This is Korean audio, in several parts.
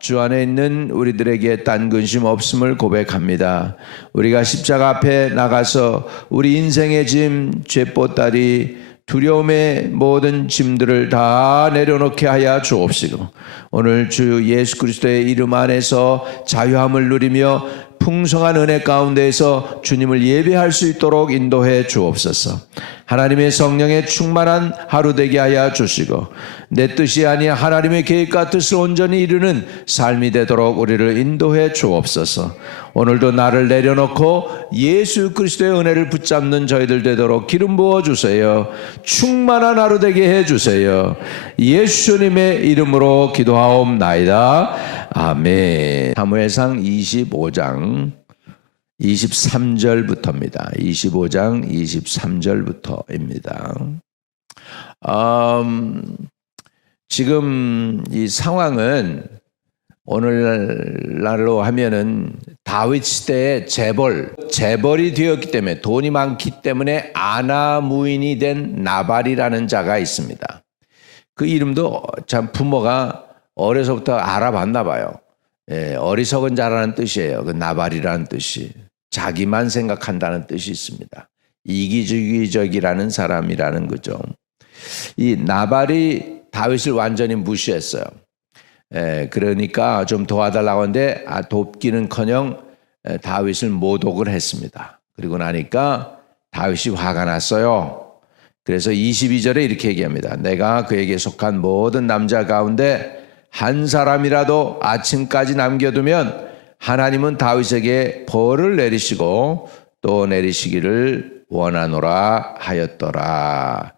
주 안에 있는 우리들에게 딴 근심 없음을 고백합니다. 우리가 십자가 앞에 나가서 우리 인생의 짐, 죄보따리, 두려움의 모든 짐들을 다 내려놓게 하여 주옵시고, 오늘 주 예수 그리스도의 이름 안에서 자유함을 누리며 풍성한 은혜 가운데에서 주님을 예배할 수 있도록 인도해 주옵소서. 하나님의 성령의 충만한 하루 되게 하여 주시고, 내 뜻이 아니야 하나님의 계획과 뜻을 온전히 이루는 삶이 되도록 우리를 인도해 주옵소서. 오늘도 나를 내려놓고 예수 그리스도의 은혜를 붙잡는 저희들 되도록 기름 부어 주세요. 충만한 하루 되게 해 주세요. 예수님의 이름으로 기도하옵나이다. 아멘. 사무엘상 25장 23절부터입니다. 25장 23절부터입니다. 지금 이 상황은 오늘날로 하면은 다윗 시대의 재벌이 되었기 때문에, 돈이 많기 때문에 아나무인이 된 나발이라는 자가 있습니다. 그 이름도 참 부모가 어려서부터 알아봤나 봐요. 어리석은 자라는 뜻이에요. 그 나발이라는 뜻이 자기만 생각한다는 뜻이 있습니다. 이기주의적이라는 사람이라는 거죠. 이 나발이 다윗을 완전히 무시했어요. 그러니까 좀 도와달라고 하는데 돕기는커녕 다윗을 모독을 했습니다. 그리고 나니까 다윗이 화가 났어요. 그래서 22절에 이렇게 얘기합니다. 내가 그에게 속한 모든 남자 가운데 한 사람이라도 아침까지 남겨두면 하나님은 다윗에게 벌을 내리시고 또 내리시기를 원하노라 하였더라.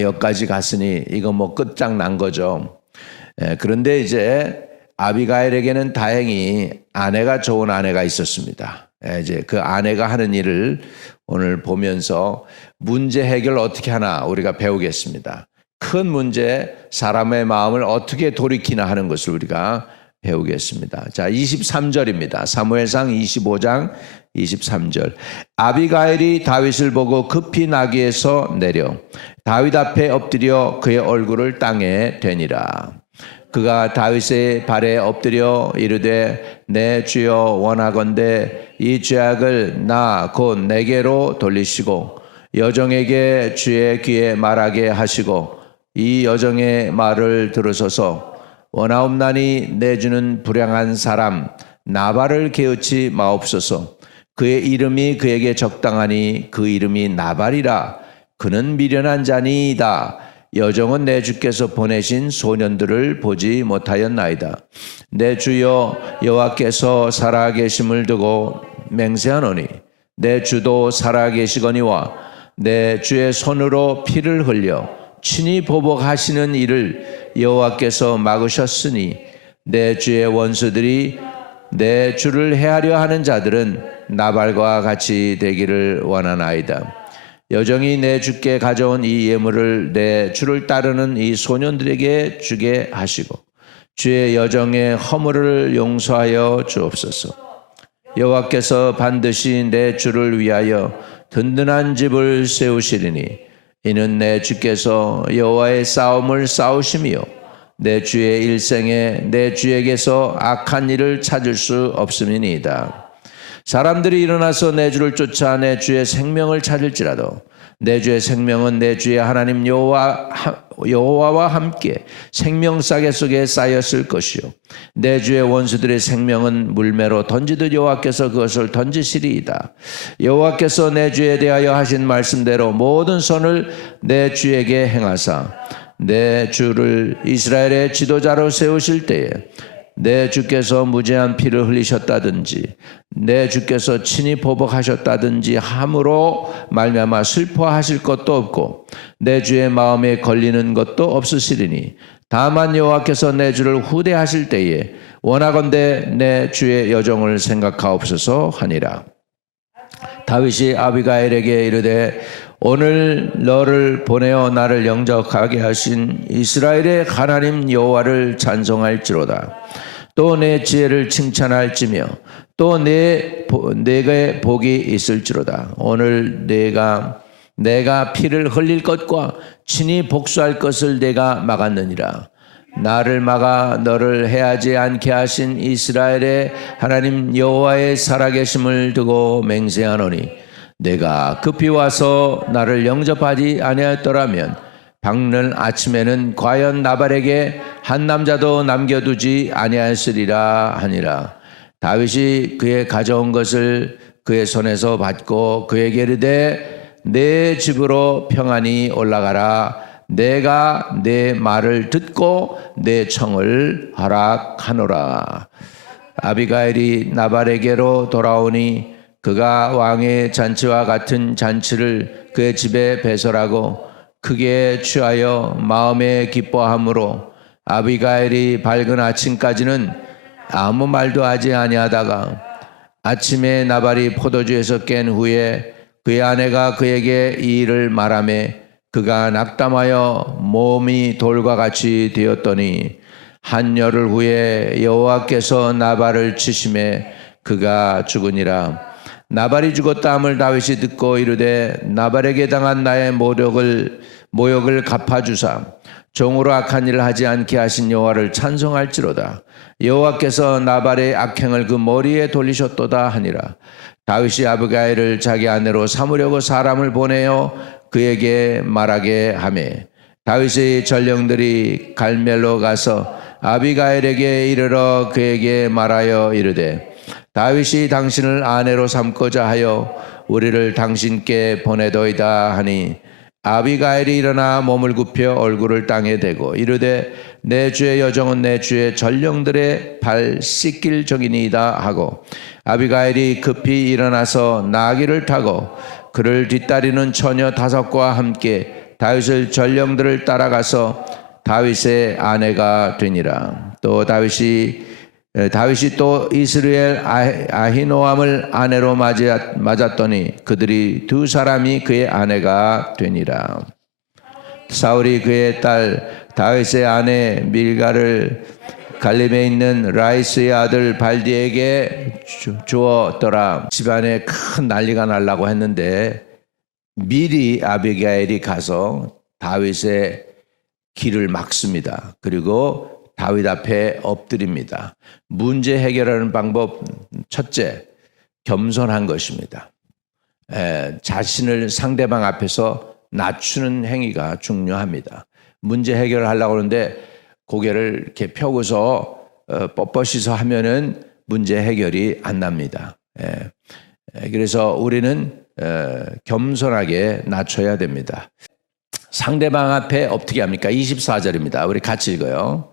여기까지 갔으니 이거 뭐 끝장난 거죠. 그런데 이제 아비가일에게는 다행히 아내가 좋은 아내가 있었습니다. 이제 그 아내가 하는 일을 오늘 보면서 문제 해결 어떻게 하나 우리가 배우겠습니다. 큰 문제, 사람의 마음을 어떻게 돌이키나 하는 것을 우리가 배우겠습니다. 자, 23절입니다. 사무엘상 25장 23절. 아비가일이 다윗을 보고 급히 나귀에서 내려 다윗 앞에 엎드려 그의 얼굴을 땅에 대니라. 그가 다윗의 발에 엎드려 이르되 내 주여 원하건대 이 죄악을 나 곧 내게로 돌리시고 여정에게 주의 귀에 말하게 하시고 이 여정의 말을 들으소서. 원하옵나니 내주는 불량한 사람 나발을 게으치 마옵소서. 그의 이름이 그에게 적당하니 그 이름이 나발이라. 그는 미련한 자니이다. 여정은 내 주께서 보내신 소년들을 보지 못하였나이다. 내 주여 여호와께서 살아계심을 두고 맹세하노니 내 주도 살아계시거니와 내 주의 손으로 피를 흘려 친히 보복하시는 일을 여호와께서 막으셨으니 내 주의 원수들이 내 주를 해하려 하는 자들은 나발과 같이 되기를 원하나이다. 여정이 내 주께 가져온 이 예물을 내 주를 따르는 이 소년들에게 주게 하시고 주의 여정의 허물을 용서하여 주옵소서. 여호와께서 반드시 내 주를 위하여 든든한 집을 세우시리니 이는 내 주께서 여호와의 싸움을 싸우시며 내 주의 일생에 내 주에게서 악한 일을 찾을 수 없음이니이다. 사람들이 일어나서 내 주를 쫓아 내 주의 생명을 찾을지라도 내 주의 생명은 내 주의 하나님 여호와와 함께 생명싸개 속에 쌓였을 것이요 내 주의 원수들의 생명은 물매로 던지듯 여호와께서 그것을 던지시리이다. 여호와께서 내 주에 대하여 하신 말씀대로 모든 선을 내 주에게 행하사 내 주를 이스라엘의 지도자로 세우실 때에 내 주께서 무죄한 피를 흘리셨다든지 내 주께서 친히 보복하셨다든지 함으로 말미암아 슬퍼하실 것도 없고 내 주의 마음에 걸리는 것도 없으시리니 다만 여호와께서 내 주를 후대하실 때에 원하건대 내 주의 여정을 생각하옵소서 하니라. 다윗이 아비가일에게 이르되 오늘 너를 보내어 나를 영접하게 하신 이스라엘의 하나님 여호와를 찬송할지로다. 또 내 지혜를 칭찬할지며 또 내게 복이 있을지로다. 오늘 내가 피를 흘릴 것과 친히 복수할 것을 내가 막았느니라. 나를 막아 너를 해하지 않게 하신 이스라엘의 하나님 여호와의 살아계심을 두고 맹세하노니 내가 급히 와서 나를 영접하지 아니하였더라면 밝는 아침에는 과연 나발에게 한 남자도 남겨두지 아니하였으리라 하니라. 다윗이 그의 가져온 것을 그의 손에서 받고 그에게 이르되 내 집으로 평안히 올라가라. 내가 내 말을 듣고 내 청을 허락하노라. 아비가일이 나발에게로 돌아오니 그가 왕의 잔치와 같은 잔치를 그의 집에 배설하고 크게 취하여 마음에 기뻐함으로 아비가일이 밝은 아침까지는 아무 말도 하지 아니하다가 아침에 나발이 포도주에서 깬 후에 그의 아내가 그에게 이 일을 말하매 그가 낙담하여 몸이 돌과 같이 되었더니 한 열흘 후에 여호와께서 나발을 치심에 그가 죽으니라. 나발이 죽었다 함을 다윗이 듣고 이르되 나발에게 당한 나의 모욕을 갚아주사 종으로 악한 일을 하지 않게 하신 여호와를 찬송할지로다. 여호와께서 나발의 악행을 그 머리에 돌리셨도다 하니라. 다윗이 아비가일을 자기 아내로 삼으려고 사람을 보내어 그에게 말하게 하매 다윗의 전령들이 갈멜로 가서 아비가일에게 이르러 그에게 말하여 이르되 다윗이 당신을 아내로 삼고자 하여 우리를 당신께 보내도이다 하니 아비가일이 일어나 몸을 굽혀 얼굴을 땅에 대고 이르되 내 주의 여종은 내 주의 전령들의 발 씻길 정이니이다 하고 아비가일이 급히 일어나서 나귀를 타고 그를 뒤따르는 처녀 5과 함께 다윗의 전령들을 따라가서 다윗의 아내가 되니라. 또 다윗이 또 이스라엘 아히노암을 아내로 맞았더니 그들이 2사람이 그의 아내가 되니라. 사울이 그의 딸 다윗의 아내 밀가를 갈림에 있는 라이스의 아들 발디에게 주었더라. 집안에 큰 난리가 나려고 했는데 미리 아비가일이 가서 다윗의 길을 막습니다. 그리고 다윗 앞에 엎드립니다. 문제 해결하는 방법 첫째, 겸손한 것입니다. 자신을 상대방 앞에서 낮추는 행위가 중요합니다. 문제 해결을 하려고 하는데 고개를 이렇게 펴고서 뻣뻣이서 하면은 문제 해결이 안 납니다. 그래서 우리는 겸손하게 낮춰야 됩니다. 상대방 앞에 어떻게 합니까? 24절입니다. 우리 같이 읽어요.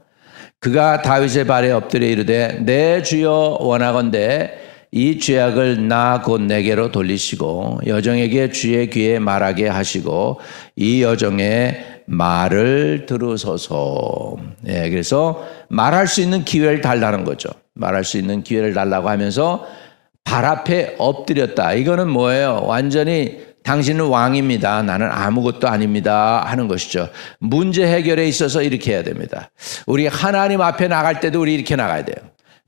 그가 다윗의 발에 엎드려 이르되 내 주여 원하건대 이 죄악을 나 곧 내게로 돌리시고 여종에게 주의 귀에 말하게 하시고 이 여종의 말을 들으소서. 그래서 말할 수 있는 기회를 달라는 거죠. 말할 수 있는 기회를 달라고 하면서 발 앞에 엎드렸다. 이거는 뭐예요? 완전히 당신은 왕입니다. 나는 아무것도 아닙니다. 하는 것이죠. 문제 해결에 있어서 이렇게 해야 됩니다. 우리 하나님 앞에 나갈 때도 우리 이렇게 나가야 돼요.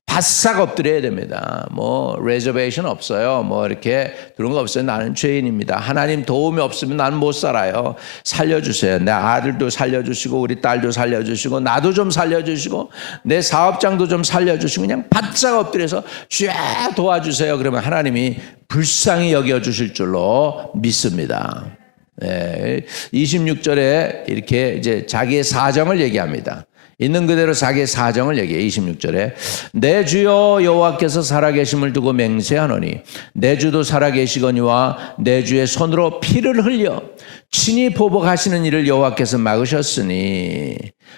바싹 엎드려야 됩니다. 뭐 레저베이션 없어요. 뭐 이렇게 그런 거 없어요. 나는 죄인입니다. 하나님 도움이 없으면 나는 못 살아요. 살려주세요. 내 아들도 살려주시고 우리 딸도 살려주시고 나도 좀 살려주시고 내 사업장도 좀 살려주시고 그냥 바싹 엎드려서 쫙 도와주세요. 그러면 하나님이 불쌍히 여겨주실 줄로 믿습니다. 26절에 이렇게 이제 자기의 사정을 얘기합니다. 있는 그대로 자기의 사정을 얘기해. 26절에 내 주여 여호와께서 살아계심을 두고 맹세하노니 내 주도 살아계시거니와 내 주의 손으로 피를 흘려 친히 보복하시는 일을 여호와께서 막으셨으니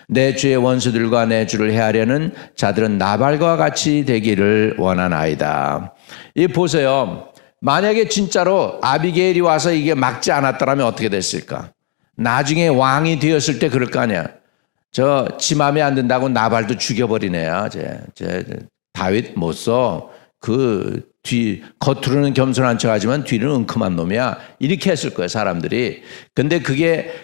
내 주의 원수들과 내 주를 해하려는 자들은 나발과 같이 되기를 원하나이다. 이 보세요. 만약에 진짜로 아비게일이 와서 이게 막지 않았더라면 어떻게 됐을까? 나중에 왕이 되었을 때 그럴 거 아니야. 지 마음에 안 든다고 나발도 죽여버리네요. 다윗 못 써. 겉으로는 겸손한 척 하지만 뒤는 은큼한 놈이야. 이렇게 했을 거예요, 사람들이. 근데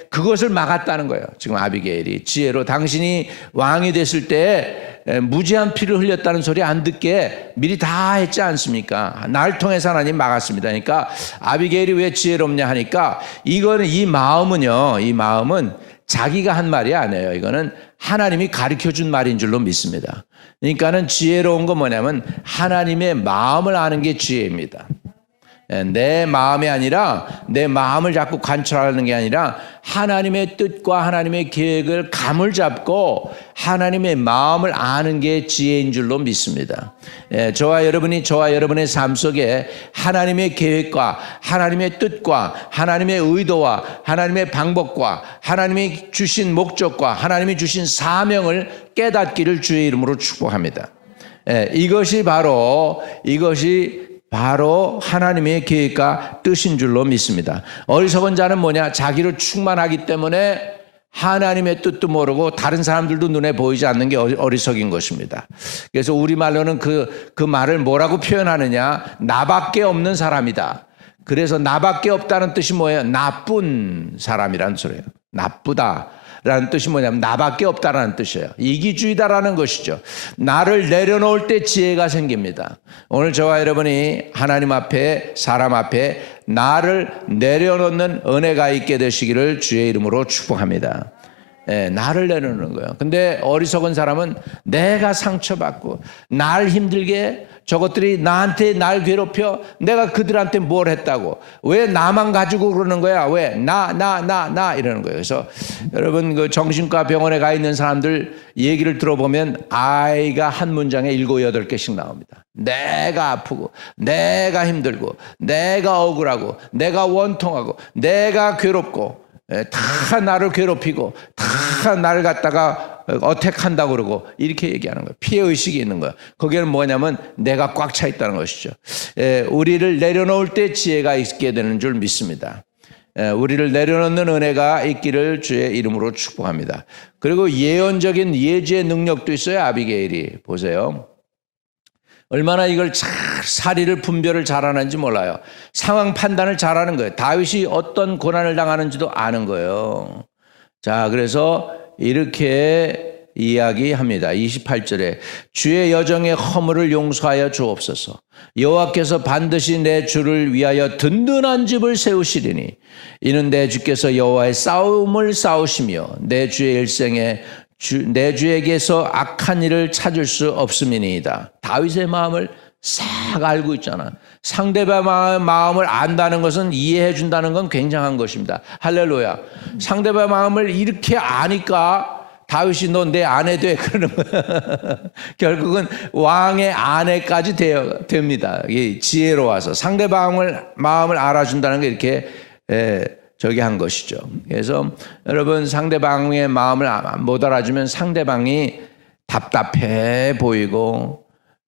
그것을 막았다는 거예요. 지금 아비게일이 지혜로 당신이 왕이 됐을 때 무지한 피를 흘렸다는 소리 안 듣게 미리 다 했지 않습니까? 날 통해서 하나님 막았습니다. 그러니까 아비게일이 왜 지혜롭냐 하니까 이 마음은 자기가 한 말이 아니에요. 이거는 하나님이 가르쳐준 말인 줄로 믿습니다. 그러니까는 지혜로운 건 뭐냐면 하나님의 마음을 아는 게 지혜입니다. 내 마음이 아니라 내 마음을 자꾸 관찰하는 게 아니라 하나님의 뜻과 하나님의 계획을 감을 잡고 하나님의 마음을 아는 게 지혜인 줄로 믿습니다. 저와 여러분의 삶 속에 하나님의 계획과 하나님의 뜻과 하나님의 의도와 하나님의 방법과 하나님이 주신 목적과 하나님이 주신 사명을 깨닫기를 주의 이름으로 축복합니다. 이것이 바로 하나님의 계획과 뜻인 줄로 믿습니다. 어리석은 자는 뭐냐? 자기를 충만하기 때문에 하나님의 뜻도 모르고 다른 사람들도 눈에 보이지 않는 게 어리석인 것입니다. 그래서 우리말로는 그 말을 뭐라고 표현하느냐? 나밖에 없는 사람이다. 그래서 나밖에 없다는 뜻이 뭐예요? 나쁜 사람이라는 소리예요. 나쁘다라는 뜻이 뭐냐면 나밖에 없다라는 뜻이에요. 이기주의다라는 것이죠. 나를 내려놓을 때 지혜가 생깁니다. 오늘 저와 여러분이 하나님 앞에 사람 앞에 나를 내려놓는 은혜가 있게 되시기를 주의 이름으로 축복합니다. 나를 내려놓는 거예요. 근데 어리석은 사람은 내가 상처받고 날 힘들게 저것들이 나한테 날 괴롭혀 내가 그들한테 뭘 했다고 왜 나만 가지고 그러는 거야 왜 나 이러는 거예요. 그래서 여러분 그 정신과 병원에 가 있는 사람들 얘기를 들어보면 아이가 한 문장에 7, 8개씩 나옵니다. 내가 아프고 내가 힘들고 내가 억울하고 내가 원통하고 내가 괴롭고 다 나를 괴롭히고 다 나를 갖다가 어택한다고 그러고 이렇게 얘기하는 거예요. 피해의식이 있는 거예요. 거기에는 뭐냐면 내가 꽉 차 있다는 것이죠. 우리를 내려놓을 때 지혜가 있게 되는 줄 믿습니다. 우리를 내려놓는 은혜가 있기를 주의 이름으로 축복합니다. 그리고 예언적인 예지의 능력도 있어요. 아비게일이 보세요. 얼마나 이걸 잘 사리를 분별을 잘하는지 몰라요. 상황 판단을 잘하는 거예요. 다윗이 어떤 고난을 당하는지도 아는 거예요. 자, 그래서 이렇게 이야기합니다. 28절에 주의 여정의 허물을 용서하여 주옵소서. 여호와께서 반드시 내 주를 위하여 든든한 집을 세우시리니 이는 내 주께서 여호와의 싸움을 싸우시며 내 주의 일생에 내 주에게서 악한 일을 찾을 수 없음이니이다. 다윗의 마음을 싹 알고 있잖아. 상대방의 마음을 안다는 것은 이해해 준다는 건 굉장한 것입니다. 할렐루야. 상대방의 마음을 이렇게 아니까 다윗이 너 내 아내 돼 그러는 거야. 결국은 왕의 아내까지 됩니다. 지혜로워서 상대방의 마음을 알아준다는 게 이렇게 저기 한 것이죠. 그래서 여러분 상대방의 마음을 못 알아주면 상대방이 답답해 보이고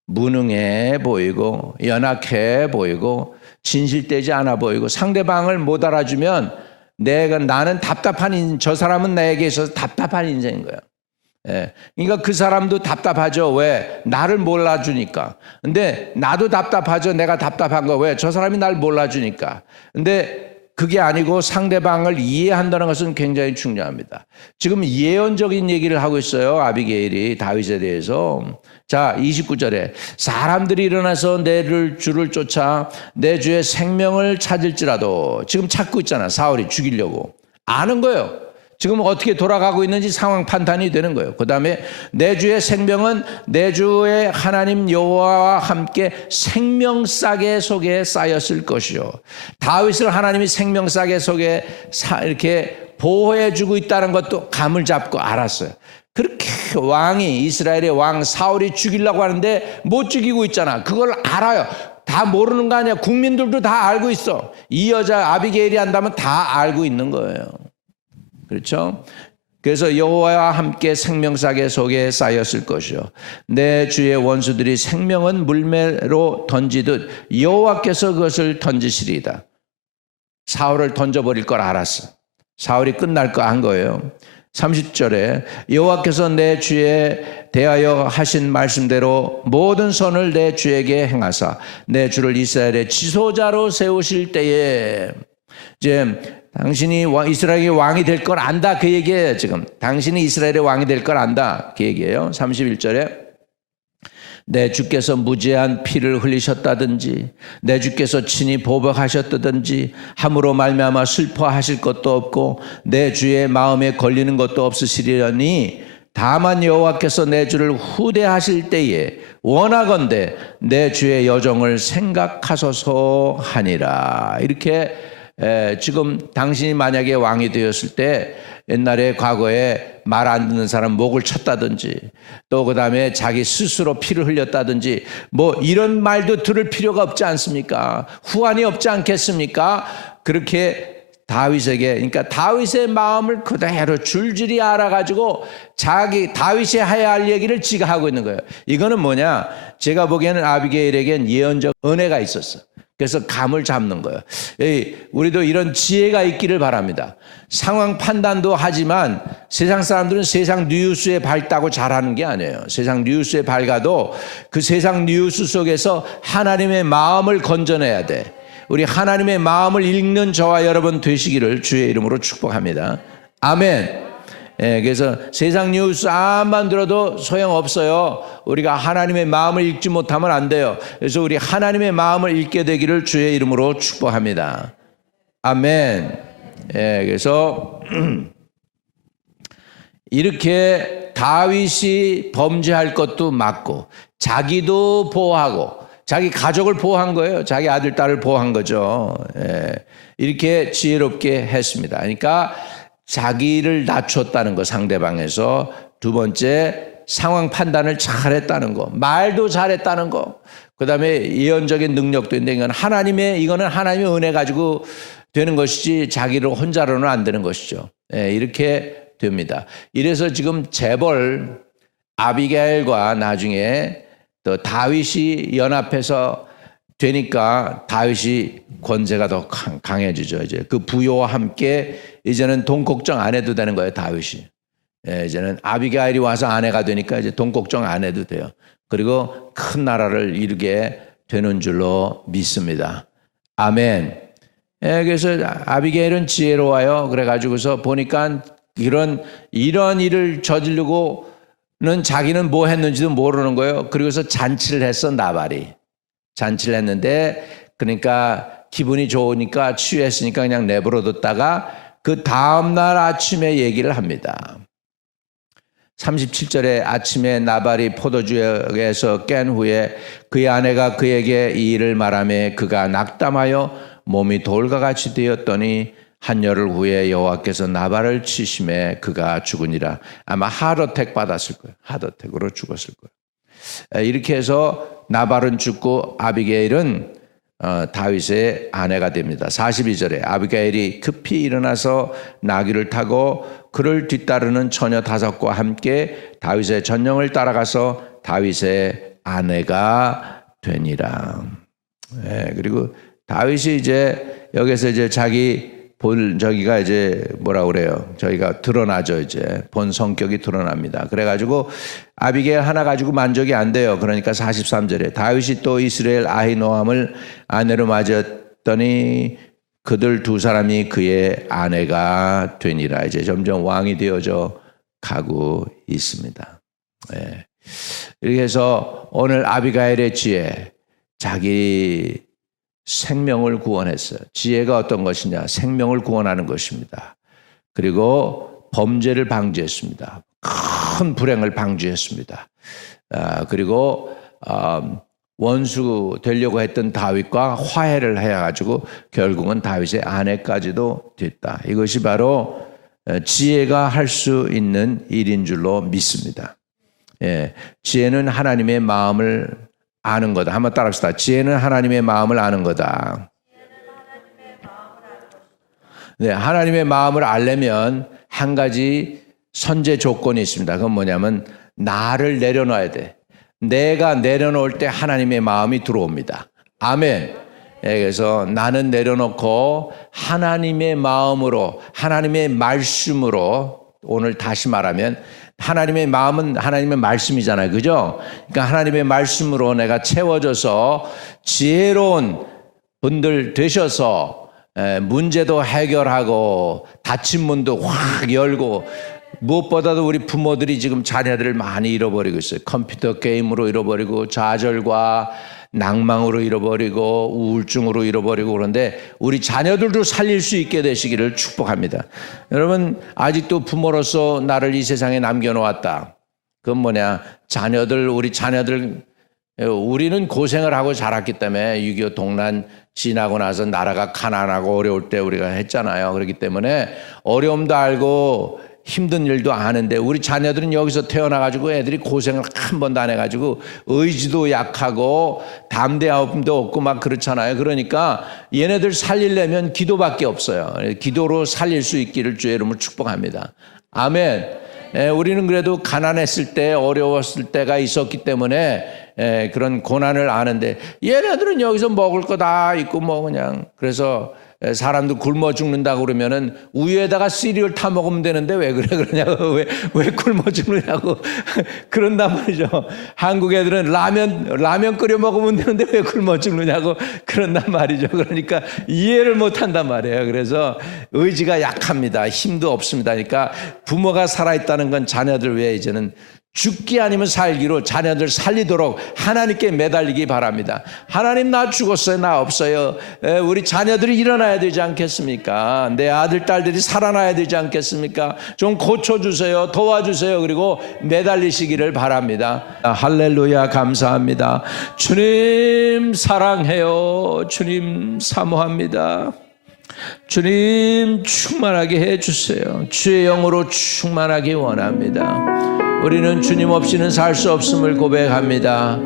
무능해 보이고 연약해 보이고 진실되지 않아 보이고 상대방을 못 알아주면 나는 답답한 저 사람은 나에게 있어서 답답한 인생인 거예요. 그러니까 그 사람도 답답하죠. 왜? 나를 몰라주니까. 근데 나도 답답하죠. 내가 답답한 거 왜? 저 사람이 날 몰라주니까. 근데 그게 아니고 상대방을 이해한다는 것은 굉장히 중요합니다. 지금 예언적인 얘기를 하고 있어요. 아비게일이 다윗에 대해서. 자, 29절에 사람들이 일어나서 주를 쫓아 내 주의 생명을 찾을지라도 지금 찾고 있잖아. 사울이 죽이려고. 아는 거예요. 지금 어떻게 돌아가고 있는지 상황 판단이 되는 거예요. 그 다음에 내 주의 생명은 내 주의 하나님 여호와와 함께 생명싸개 속에 쌓였을 것이요. 다윗을 하나님이 생명싸개 속에 이렇게 보호해주고 있다는 것도 감을 잡고 알았어요. 그렇게 이스라엘의 왕 사울이 죽이려고 하는데 못 죽이고 있잖아. 그걸 알아요. 다 모르는 거 아니야. 국민들도 다 알고 있어. 이 여자 아비게일이 한다면 다 알고 있는 거예요. 그렇죠? 그래서 여호와와 함께 생명싸개 속에 쌓였을 것이요. 내 주의 원수들이 생명은 물매로 던지듯 여호와께서 그것을 던지시리이다. 사울을 던져버릴 걸 알았어. 사울이 끝날 거 한 거예요. 30절에 여호와께서 내 주에 대하여 하신 말씀대로 모든 선을 내 주에게 행하사 내 주를 이스라엘의 지도자로 세우실 때에 이제 당신이 이스라엘의 왕이 될 걸 안다 그 얘기예요. 지금 당신이 이스라엘의 왕이 될 걸 안다 그 얘기예요. 31절에 내 주께서 무죄한 피를 흘리셨다든지 내 주께서 친히 보복하셨다든지 함으로 말미암아 슬퍼하실 것도 없고 내 주의 마음에 걸리는 것도 없으시리니 다만 여호와께서 내 주를 후대하실 때에 원하건대 내 주의 여정을 생각하소서 하니라. 이렇게 지금 당신이 만약에 왕이 되었을 때 옛날에 과거에 말 안 듣는 사람 목을 쳤다든지 또 그다음에 자기 스스로 피를 흘렸다든지 뭐 이런 말도 들을 필요가 없지 않습니까? 후환이 없지 않겠습니까? 그렇게 다윗에게, 그러니까 다윗의 마음을 그대로 줄줄이 알아가지고 자기 다윗이 해야 할 얘기를 지가 하고 있는 거예요. 이거는 뭐냐? 제가 보기에는 아비게일에겐 예언적 은혜가 있었어. 그래서 감을 잡는 거예요. 우리도 이런 지혜가 있기를 바랍니다. 상황 판단도 하지만 세상 사람들은 세상 뉴스에 밝다고 잘하는 게 아니에요. 세상 뉴스에 밝아도 그 세상 뉴스 속에서 하나님의 마음을 건져내야 돼. 우리 하나님의 마음을 읽는 저와 여러분 되시기를 주의 이름으로 축복합니다. 아멘. 그래서 세상 뉴스 암만 들어도 소용없어요. 우리가 하나님의 마음을 읽지 못하면 안 돼요. 그래서 우리 하나님의 마음을 읽게 되기를 주의 이름으로 축복합니다. 아멘. 그래서 이렇게 다윗이 범죄할 것도 막고 자기도 보호하고 자기 가족을 보호한 거예요. 자기 아들, 딸을 보호한 거죠. 이렇게 지혜롭게 했습니다. 그러니까 자기를 낮췄다는 거, 상대방에서. 두 번째, 상황 판단을 잘했다는 거, 말도 잘했다는 거. 그 다음에 예언적인 능력도 있는데 이거는 하나님의 은혜 가지고 되는 것이지 자기를 혼자로는 안 되는 것이죠. 이렇게 됩니다. 이래서 지금 재벌 아비게일과 나중에 또 다윗이 연합해서 되니까 다윗이 권세가 더 강해지죠. 이제 그 부요와 함께 이제는 돈 걱정 안 해도 되는 거예요, 다윗이. 이제는 아비게일이 와서 아내가 되니까 이제 돈 걱정 안 해도 돼요. 그리고 큰 나라를 이루게 되는 줄로 믿습니다. 아멘. 그래서 아비게일은 지혜로워요. 그래가지고서 보니까 이런 일을 저지르고는 자기는 뭐 했는지도 모르는 거예요. 그리고서 잔치를 했어, 나발이. 잔치를 했는데 그러니까 기분이 좋으니까 취했으니까 그냥 내버려뒀다가 그 다음날 아침에 얘기를 합니다. 37절에 아침에 나발이 포도주에서 깬 후에 그의 아내가 그에게 이 일을 말하며 그가 낙담하여 몸이 돌과 같이 되었더니 한여흘 후에 여호와께서 나발을 치심에 그가 죽으니라. 아마 하드어택 받았을 거예요. 하드어택으로 죽었을 거예요. 이렇게 해서 나발은 죽고 아비게일은 다윗의 아내가 됩니다. 42절에 아비게일이 급히 일어나서 나귀를 타고 그를 뒤따르는 처녀 5과 함께 다윗의 전령을 따라가서 다윗의 아내가 되니라. 그리고 다윗이 이제 여기서 이제 자기 저기가 이제 뭐라 그래요? 저희가 드러나죠. 이제 본 성격이 드러납니다. 그래가지고 아비게일 하나 가지고 만족이 안 돼요. 그러니까 43절에 다윗이 또 이스라엘 아히노함을 아내로 맞았더니 그들 두 사람이 그의 아내가 되니라. 이제 점점 왕이 되어져 가고 있습니다. 이렇게 해서 오늘 아비가일의 지혜, 자기 생명을 구원했어요. 지혜가 어떤 것이냐? 생명을 구원하는 것입니다. 그리고 범죄를 방지했습니다. 큰 불행을 방지했습니다. 그리고 원수 되려고 했던 다윗과 화해를 해가지고 결국은 다윗의 아내까지도 됐다. 이것이 바로 지혜가 할 수 있는 일인 줄로 믿습니다. 지혜는 하나님의 마음을 아는 거다. 한번 따라합시다. 지혜는 하나님의 마음을 아는 거다. 하나님의 마음을 알려면 한 가지 선제 조건이 있습니다. 그건 뭐냐면 나를 내려놔야 돼. 내가 내려놓을 때 하나님의 마음이 들어옵니다. 아멘. 그래서 나는 내려놓고 하나님의 마음으로, 하나님의 말씀으로, 오늘 다시 말하면 하나님의 마음은 하나님의 말씀이잖아요. 그죠? 그러니까 하나님의 말씀으로 내가 채워져서 지혜로운 분들 되셔서 문제도 해결하고 닫힌 문도 확 열고, 무엇보다도 우리 부모들이 지금 자녀들을 많이 잃어버리고 있어요. 컴퓨터 게임으로 잃어버리고 좌절과 낭망으로 잃어버리고 우울증으로 잃어버리고 그런데 우리 자녀들도 살릴 수 있게 되시기를 축복합니다. 여러분 아직도 부모로서 나를 이 세상에 남겨놓았다. 그건 뭐냐? 우리 자녀들 우리는 고생을 하고 자랐기 때문에 6.25 동란 지나고 나서 나라가 가난하고 어려울 때 우리가 했잖아요. 그렇기 때문에 어려움도 알고 힘든 일도 아는데 우리 자녀들은 여기서 태어나가지고 애들이 고생을 한 번도 안 해가지고 의지도 약하고 담대함도 없고 막 그렇잖아요. 그러니까 얘네들 살리려면 기도밖에 없어요. 기도로 살릴 수 있기를 주의 이름으로 축복합니다. 아멘. 우리는 그래도 가난했을 때 어려웠을 때가 있었기 때문에 그런 고난을 아는데 얘네들은 여기서 먹을 거 다 있고 뭐 그냥 그래서 사람도 굶어 죽는다고 그러면은 우유에다가 시리얼 타 먹으면 되는데 왜 그러냐고 왜 굶어 죽느냐고 그런단 말이죠. 한국 애들은 라면 끓여 먹으면 되는데 왜 굶어 죽느냐고 그런단 말이죠. 그러니까 이해를 못 한단 말이에요. 그래서 의지가 약합니다. 힘도 없습니다. 그러니까 부모가 살아있다는 건 자녀들 외에 이제는 죽기 아니면 살기로 자녀들 살리도록 하나님께 매달리기 바랍니다. 하나님 나 죽었어요. 나 없어요. 우리 자녀들이 일어나야 되지 않겠습니까? 내 아들 딸들이 살아나야 되지 않겠습니까? 좀 고쳐주세요. 도와주세요. 그리고 매달리시기를 바랍니다. 할렐루야 감사합니다. 주님 사랑해요. 주님 사모합니다. 주님 충만하게 해주세요. 주의 영으로 충만하게 원합니다. 우리는 주님 없이는 살 수 없음을 고백합니다.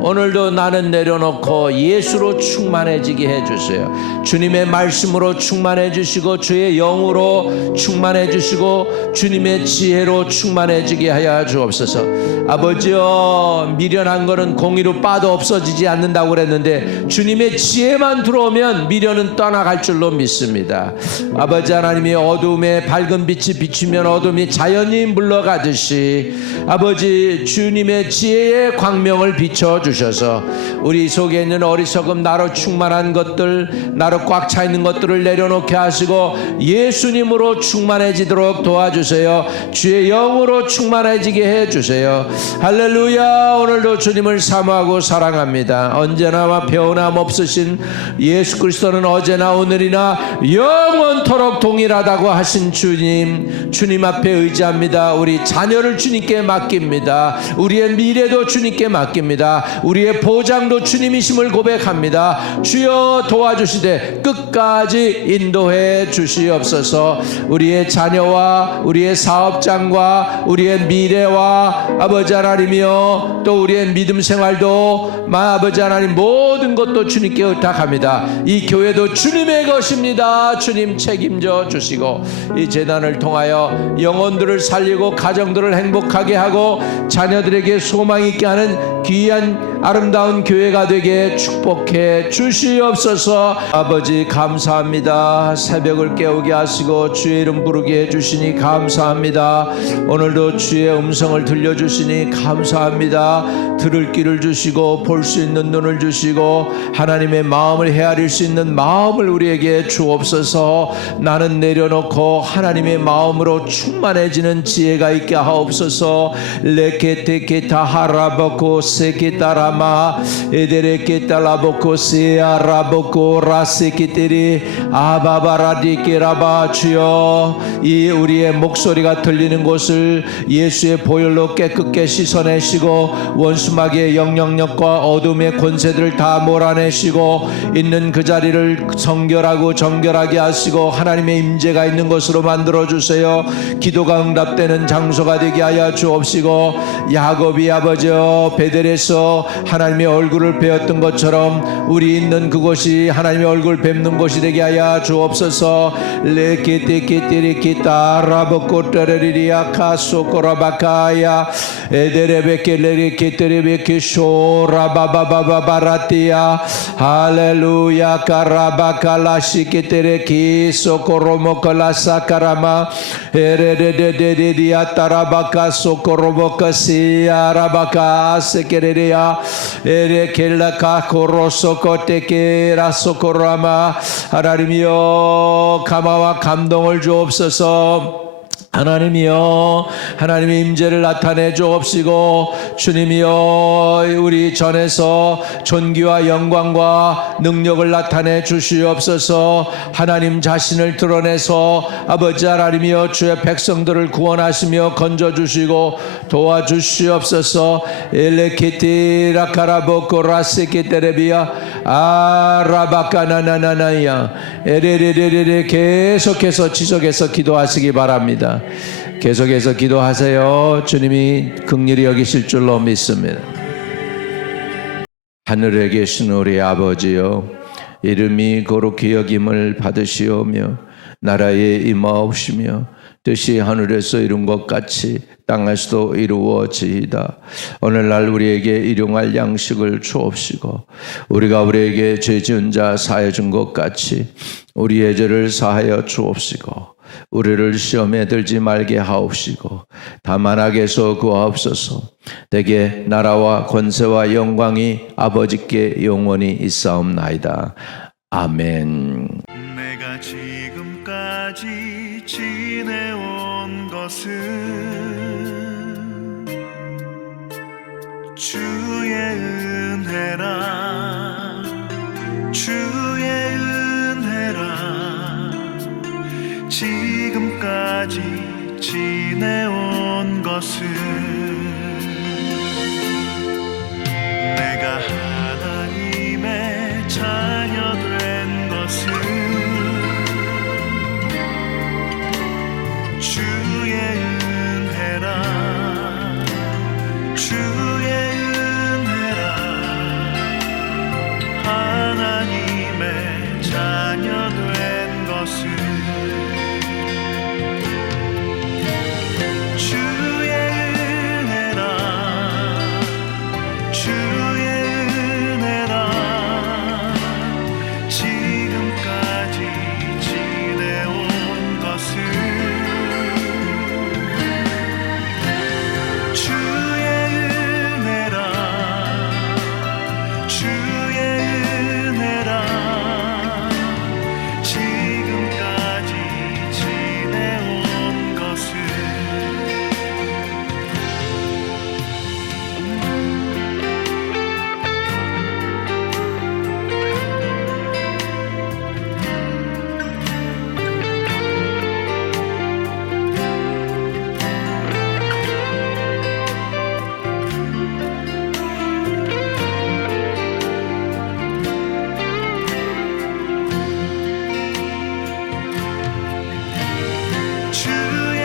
오늘도 나는 내려놓고 예수로 충만해지게 해주세요. 주님의 말씀으로 충만해 주시고 주의 영으로 충만해 주시고 주님의 지혜로 충만해지게 하여 주옵소서. 아버지여 미련한 거는 공의로 빠도 없어지지 않는다고 그랬는데 주님의 지혜만 들어오면 미련은 떠나갈 줄로 믿습니다. 아버지 하나님이 어두움에 밝은 빛이 비추면 어둠이 자연히 물러가듯이 아버지 주님의 지혜의 광명을 비춰주셔서 우리 속에 있는 어리석음 나로 충만한 것들 나로 꽉 차 있는 것들을 내려놓게 하시고 예수님으로 충만해지도록 도와주세요. 주의 영으로 충만해지게 해주세요. 할렐루야. 오늘도 주님을 사모하고 사랑합니다. 언제나 변함 없으신 예수 그리스도는 어제나 오늘이나 영원토록 동일하다고 하신 주님 앞에 의지합니다. 우리 자녀를 주님께 맡깁니다. 우리의 미래도 주님께 맡깁니다. 우리의 보장도 주님이심을 고백합니다. 주여 도와주시되 끝까지 인도해 주시옵소서. 우리의 자녀와 우리의 사업장과 우리의 미래와 아버지 하나님이여 또 우리의 믿음 생활도 아버지 하나님 모든 것도 주님께 의탁합니다. 이 교회도 주님의 것입니다. 주님 책임져 주시고 이 재단을 통하여 영혼들을 살리고 가정들을 행복하게 하고 자녀들에게 소망 있게 하는 귀한 아름다운 교회가 되게 축복해 주시옵소서. 아버지 감사합니다. 새벽을 깨우게 하시고 주의 이름 부르게 해주시니 감사합니다. 오늘도 주의 음성을 들려주시니 감사합니다. 들을 귀를 주시고 볼 수 있는 눈을 주시고 하나님의 마음을 헤아릴 수 있는 마음을 우리에게 주옵소서. 나는 내려놓고 하나님의 마음으로 충만해지는 지혜가 있게 하옵소서. 레케테케타 하라보코 세케타라마 에데레케타라보코 세아라보코 라세케테리 아바바라디케라바. 주여 이 우리의 목소리가 들리는 곳을 예수의 보혈로 깨끗게 씻어내시고 원수마귀의 영향력과 어둠의 권세들을 다 몰아내시고 있는 그 자리를 성결하고 정결하게 하시고 하나님의 임재가 있는 것으로 만들어주세요. 기도가 응답되는 장소가 되게 하여 주옵시고 야곱이 아버지여 베델에서 하나님의 얼굴을 배웠던 것처럼 우리 있는 그곳이 하나님의 얼굴 뵙는 곳이 되게 하여 주옵소서. 레케테케테레케타 라보코테레리아 카소코라바카야 에데레베케레케테레베케 쇼라바바바바라티아 할렐루야 카라바칼라시케테레키 소코로모콜라사카라마 에레데데데디아 따라바카 소코로모카시아 라바카 세케레리아 에레켈라카 코로소코테케라 소코라마. 하나님이여 감화와 감동을 주옵소서. 하나님이여, 하나님의 임재를 나타내 주옵시고, 주님이여, 우리 전에서 존귀와 영광과 능력을 나타내 주시옵소서. 하나님 자신을 드러내서 아버지 하나님이여, 주의 백성들을 구원하시며 건져주시고 도와주시옵소서. 엘레키티 라카라보코 라세키테레비아 아라바카나나나나야 에레레레레레. 계속해서 지속해서 기도하시기 바랍니다. 계속해서 기도하세요. 주님이 긍휼히 여기실 줄로 믿습니다. 하늘에 계신 우리 아버지여, 이름이 거룩히 여김을 받으시오며 나라에 임하옵시며 뜻이 하늘에서 이룬 것 같이 땅에서도 이루어지이다. 오늘날 우리에게 일용할 양식을 주옵시고, 우리가 우리에게 죄 지은 자 사하여 준 것 같이 우리의 죄를 사하여 주옵시고, 우리를 시험에 들지 말게 하옵시고, 다만 악에서 구하옵소서. 대개 나라와 권세와 영광이 아버지께 영원히 있사옵나이다. 아멘. 내가 지금까지 지내온 것은 주의 은혜라, 주의 은혜라. 지금까지 지내온 것은 내가 하나님의 자녀 된 것은 주의 은혜라, 주의 은혜라. 하나님의 자녀 된 것은 주의 은혜라, 주의 은혜라. 지금까지 지내온 것은 주의 은혜라, 주의 은혜라. 지금까지 지내온 것은 주의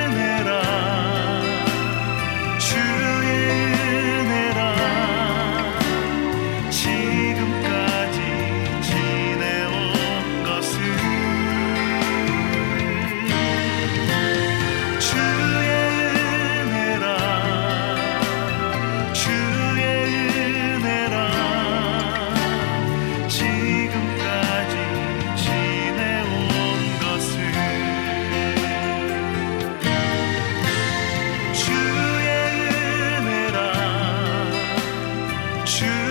은혜라, 주의 은혜라. 지금까지 지내온 것은 주의 은혜라, 주의 은혜라. 지금까지 지내온 것은 주의 은혜라, 주의